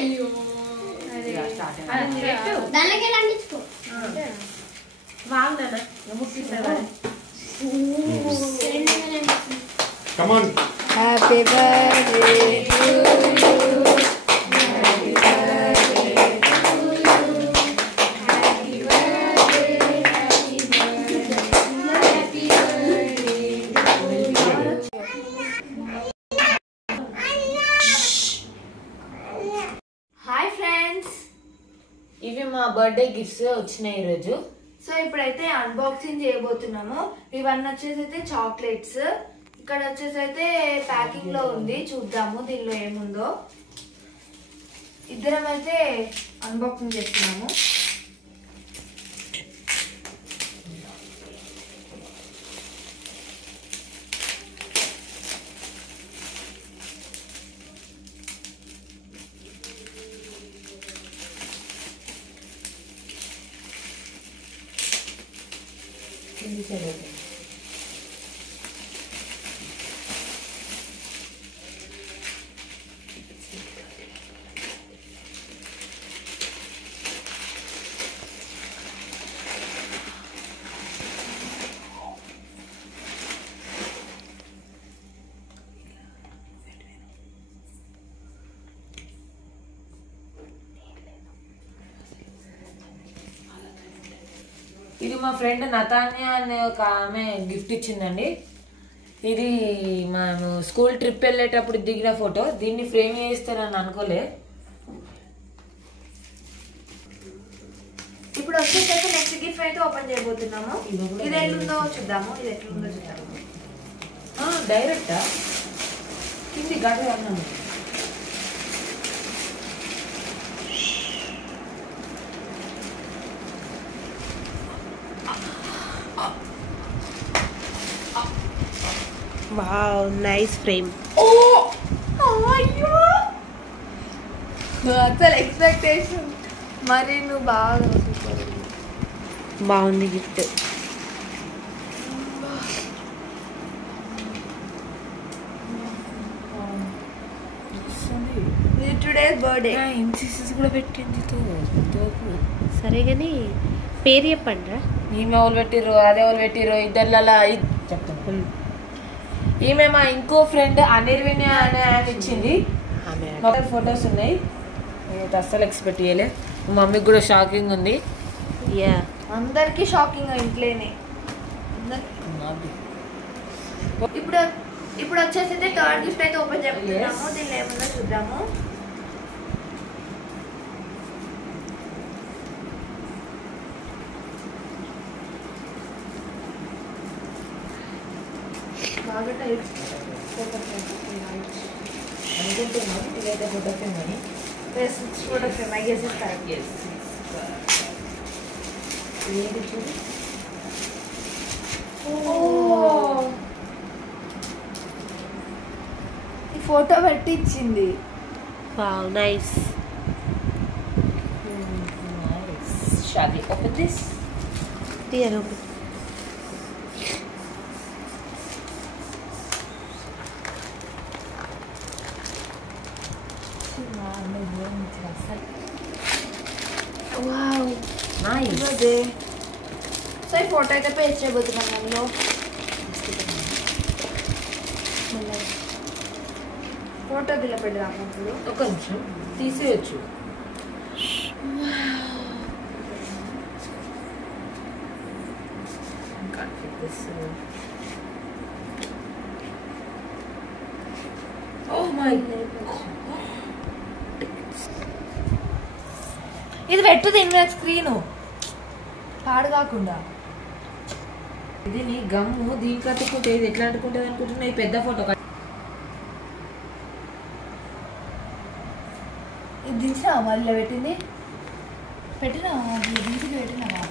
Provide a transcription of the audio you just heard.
అయ్యో బాగుందా ముట్టిస్తావా Come on. Happy birthday to you. Happy birthday to you. Happy birthday, happy birthday, happy birthday to you. Hi friends. ఇవి మా birthday gifts వచ్చినాయి ఈ రోజు. So ఇప్పుడైతే అన్బాక్సింగ్ చేయబోతున్నాము. ఇవన్నీ వచ్చేసి అయితే చాక్లెట్స్. ఇక్కడ వచ్చేసి అయితే ప్యాకింగ్ లో ఉంది, చూద్దాము దీనిలో ఏముందో. ఇద్దరం అయితే అన్బాక్సింగ్ చేస్తున్నాము. ఇది మా ఫ్రెండ్ నతాన్య అనే ఒక ఆమె గిఫ్ట్ ఇచ్చిందండి. ఇది మేము స్కూల్ ట్రిప్ వెళ్ళేటప్పుడు దిగిన ఫోటో. దీన్ని ఫ్రేమ్ చేస్తారని అనుకోలే. ఇప్పుడు వచ్చేసి అయితే నెక్స్ట్ గిఫ్ట్ అయితే ఓపెన్ చేయబోతున్నాము. ఇది ఎట్లుందో చూద్దాము. ఇది ఎట్లుందో చూద్దాము. డైరెక్టా కింది గడ్డ అన్నాను. Wow, nice frame. అయ్యో అసలు ఎక్స్పెక్టేషన్ మరి నువ్వు బాగా బాగుంది గిఫ్ట్. ఇది టుడేస్ బర్త్డే. ఎన్సీసీ కూడా పెట్టింది తోపు. సరే కానీ పేరు చెప్పండి. ఈమె ఎవరు పెట్టిర్రు అదే ఎవరు పెట్టిర్రు ఇద్దరులా చెప్తాను. ఈమె మా ఇంకో ఫ్రెండ్ అనిర్విని అనే ఆయన ఇచ్చింది. ఫొటోస్ ఉన్నాయి. నేనైతే అస్సలు ఎక్స్పెక్ట్ చేయలే. మా మమ్మీకి కూడా షాకింగ్ ఉంది. యా అందరికి షాకింగ్ ఇంట్లోనే. ఇప్పుడు ఇప్పుడు వచ్చేసి అయితే థర్డ్ గిఫ్ట్ అయితే ఓపెన్ చేస్తున్నాము. దీనిలో ఏముందో చూద్దాము. బాగా టైట్ అనుకుంటున్నాను ఇదైతే ఫోటో ఫ్రేమ్ అని. ఫోటో ఫ్రేమ్ ఐ గెస్ ఇస్తారు. ఏది చూడు. ఈ ఫోటో పెట్టి ఇచ్చింది. Wow nice. Shall we open this? Dear, wow Nice. So ఈ ఫోటో అయితే పేస్ట్ చేయబోతున్నాం అందులో. ఫోటో దిల పెడదాము ఇప్పుడు. ఒక నిమిషం తీసేయచ్చు. Oh my God. ఇది పెట్టు దీని మీద స్క్రీను పాడు కాకుండా. ఇది నీ గమ్ము దీనికి అతుక్కుంటే ఇది ఎట్లా అంటుకుంటుంది అనుకుంటున్నా. ఈ పెద్ద ఫోటో ఇది దించినావా మళ్ళీ పెట్టింది పెట్టినావా దించి పెట్టినావా.